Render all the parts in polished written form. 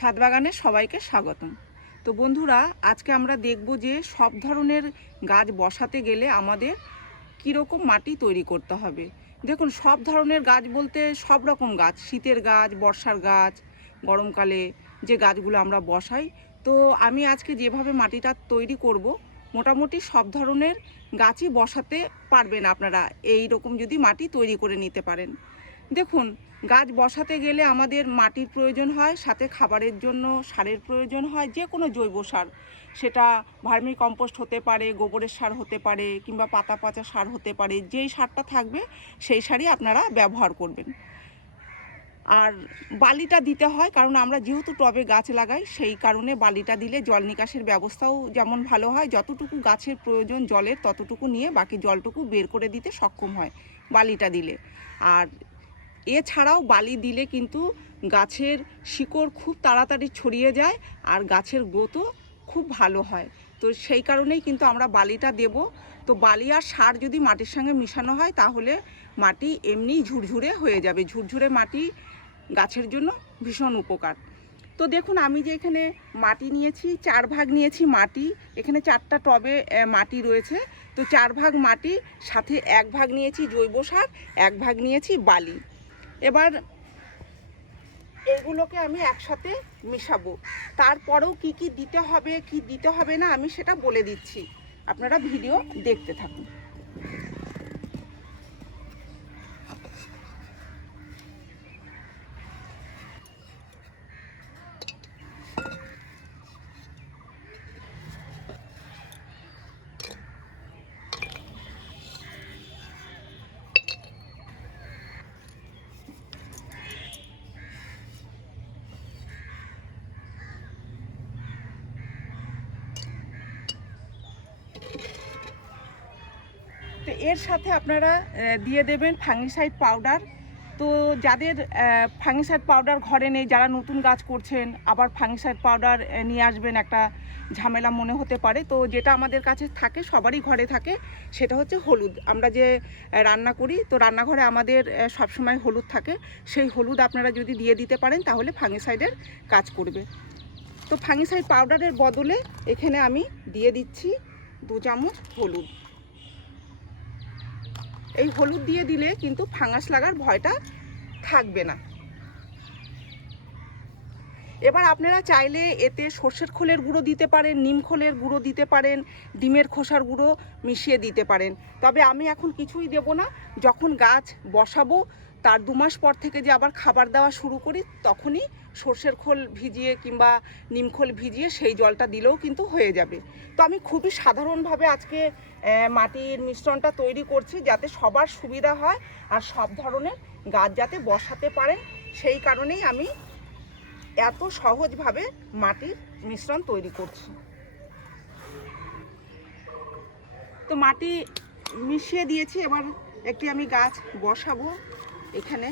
ছাদ বাগানে সবাইকে স্বাগতম। তো বন্ধুরা, আজকে আমরা দেখব যে সব ধরনের গাছ বসাতে গেলে আমাদের কীরকম মাটি তৈরি করতে হবে। দেখুন, সব ধরনের গাছ বলতে সব রকম গাছ, শীতের গাছ, বর্ষার গাছ, গরমকালে যে গাছগুলো আমরা বসাই। তো আমি আজকে যেভাবে মাটিটা তৈরি করব, মোটামুটি সব ধরনের গাছই বসাতে পারবেন আপনারা, এই রকম যদি মাটি তৈরি করে নিতে পারেন। দেখুন, গাছ বসাতে গেলে আমাদের মাটির প্রয়োজন হয়, সাথে খাবারের জন্য সারের প্রয়োজন হয়, যে কোনো জৈব সার, সেটা ভার্মি কম্পোস্ট হতে পারে, গোবরের সার হতে পারে, কিংবা পাতা পচা সার হতে পারে। যেই সারটা থাকবে সেই সারই আপনারা ব্যবহার করবেন। আর বালিটা দিতে হয়, কারণ আমরা যেহেতু টবে গাছ লাগাই, সেই কারণে বালিটা দিলে জল নিকাশের ব্যবস্থাও যেমন ভালো হয়, যতটুকু গাছের প্রয়োজন জলের ততটুকু নিয়ে বাকি জলটুকু বের করে দিতে সক্ষম হয় বালিটা দিলে। আর এছাড়াও বালি দিলে কিন্তু গাছের শিকড় খুব তাড়াতাড়ি ছড়িয়ে যায় আর গাছের গ্রোথও খুব ভালো হয়। তো সেই কারণেই কিন্তু আমরা বালিটা দেব। তো বালি আর সার যদি মাটির সঙ্গে মিশানো হয় তাহলে মাটি এমনি ঝুরঝুরে হয়ে যাবে। ঝুরঝুরে মাটি গাছের জন্য ভীষণ উপকার। তো দেখুন, আমি যে এখানে মাটি নিয়েছি, 4 ভাগ নিয়েছি মাটি। এখানে 4টা টবে মাটি রয়েছে। তো 4 ভাগ মাটি, সাথে 1 ভাগ নিয়েছি জৈব সার, 1 ভাগ নিয়েছি বালি। এবার এগুলোকে আমি একসাথে মেশাবো। তারপরেও কি কি দিতে হবে, কি দিতে হবে না, আমি সেটা বলে দিচ্ছি, আপনারা ভিডিও দেখতে থাকুন। তো এর সাথে আপনারা দিয়ে দেবেন ফাঙ্গিসাইড পাউডার। তো যাদের ফাঙ্গিসাইড পাউডার ঘরে নেই, যারা নতুন গাছ করছেন, আবার ফাঙ্গিসাইড পাউডার নিয়ে আসবেন একটা ঝামেলা মনে হতে পারে। তো যেটা আমাদের কাছে থাকে, সবারই ঘরে থাকে, সেটা হচ্ছে হলুদ। আমরা যে রান্না করি, তো রান্নাঘরে আমাদের সবসময় হলুদ থাকে। সেই হলুদ আপনারা যদি দিয়ে দিতে পারেন তাহলে ফাঙ্গিসাইডের কাজ করবে। তো ফাঙ্গিসাইড পাউডারের বদলে এখানে আমি দিয়ে দিচ্ছি 2 চামচ হলুদ। এই হলুদ দিয়ে দিলে কিন্তু ফাঙ্গাস লাগার ভয়টা থাকবে না। এবার আপনারা চাইলে এতে সর্ষের খোলের গুঁড়ো দিতে পারেন, নিম খোলের গুঁড়ো দিতে পারেন, ডিমের খোসার গুঁড়ো মিশিয়ে দিতে পারেন। তবে আমি এখন কিছুই দেব না। যখন গাছ বসাবো তার 2 মাস পর থেকে যে আবার খাবার দেওয়া শুরু করি, তখনই সর্ষের খোল ভিজিয়ে কিংবা নিম খোল ভিজিয়ে সেই জলটা দিলেও কিন্তু হয়ে যাবে। তো আমি খুবই সাধারণভাবে আজকে মাটির মিশ্রণটা তৈরি করছি, যাতে সবার সুবিধা হয় আর সব ধরনের গাছ যাতে বসাতে পারেন, সেই কারণেই আমি এত সহজভাবে মাটির মিশ্রণ তৈরি করছি। তো মাটি মিশিয়ে দিয়েছি, এবার একটি আমি গাছ বসাবো। এখানে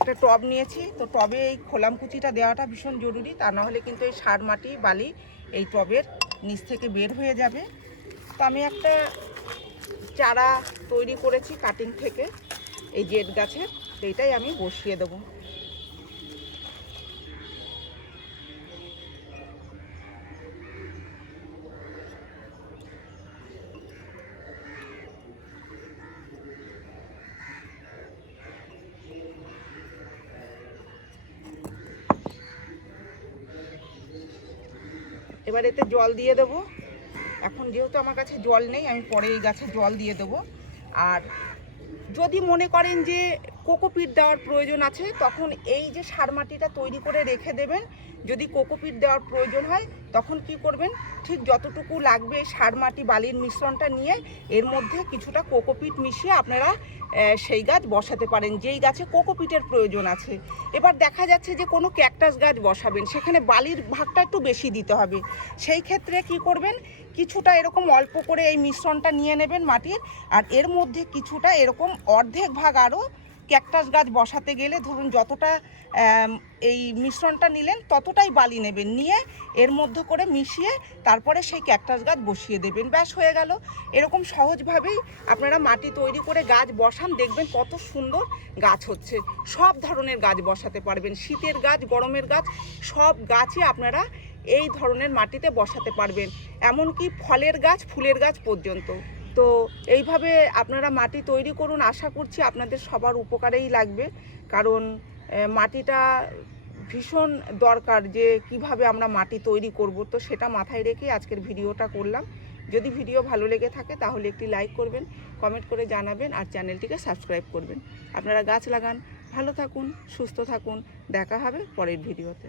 একটা টব নিয়েছি, তো টবে এই খোলামকুচিটা দেওয়াটা ভীষণ জরুরি, তা না হলে কিন্তু এই সার মাটি বালি এই টবের নিচ থেকে বের হয়ে যাবে। তো আমি একটা চারা তৈরি করেছি কাটিং থেকে, এই জেট গাছের, এইটাই আমি বসিয়ে দেবো। এবার এতে জল দিয়ে দেবো। এখন যেহেতু আমার কাছে জল নেই, আমি পরে এই গাছে জল দিয়ে দেবো। আর যদি মনে করেন যে কোকোপিট দেওয়ার প্রয়োজন আছে, তখন এই যে সার মাটিটা তৈরি করে রেখে দেবেন। যদি কোকোপিট দেওয়ার প্রয়োজন হয় তখন কি করবেন, ঠিক যতটুকু লাগবে সার মাটি বালির মিশ্রণটা নিয়ে এর মধ্যে কিছুটা কোকোপিট মিশিয়ে আপনারা সেই গাছ বসাতে পারেন, যেই গাছে কোকোপিটের প্রয়োজন আছে। এবার দেখা যাচ্ছে যে কোনো ক্যাকটাস গাছ বসাবেন, সেখানে বালির ভাগটা একটু বেশি দিতে হবে। সেই ক্ষেত্রে কি করবেন, কিছুটা এরকম অল্প করে এই মিশ্রণটা নিয়ে নেবেন মাটির, আর এর মধ্যে কিছুটা এরকম অর্ধেক ভাগ আরও ক্যাকটাস গাছ বসাতে গেলে ধরুন যতটা এই মিশ্রণটা নিলেন ততটাই বালি নেবেন, নিয়ে এর মধ্যে করে মিশিয়ে তারপরে সেই ক্যাকটাস গাছ বসিয়ে দেবেন, ব্যাস হয়ে গেল। এরকম সহজভাবেই আপনারা মাটি তৈরি করে গাছ বসান, দেখবেন কত সুন্দর গাছ হচ্ছে। সব ধরনের গাছ বসাতে পারবেন, শীতের গাছ, গরমের গাছ, সব গাছই আপনারা এই ধরনের মাটিতে বসাতে পারবেন, এমনকি ফলের গাছ, ফুলের গাছ পর্যন্ত। তো এইভাবে আপনারা মাটি তৈরি করুন, আশা করছি আপনাদের সবার উপকারেই লাগবে। কারণ মাটিটা ভীষণ দরকার, যে কিভাবে আমরা মাটি তৈরি করব, তো সেটা মাথায় রেখে আজকের ভিডিওটা করলাম। যদি ভিডিও ভালো লেগে থাকে তাহলে একটি লাইক করবেন, কমেন্ট করে জানাবেন, আর চ্যানেলটিকে সাবস্ক্রাইব করবেন। আপনারা গাছ লাগান, ভালো থাকুন, সুস্থ থাকুন, দেখা হবে পরের ভিডিওতে।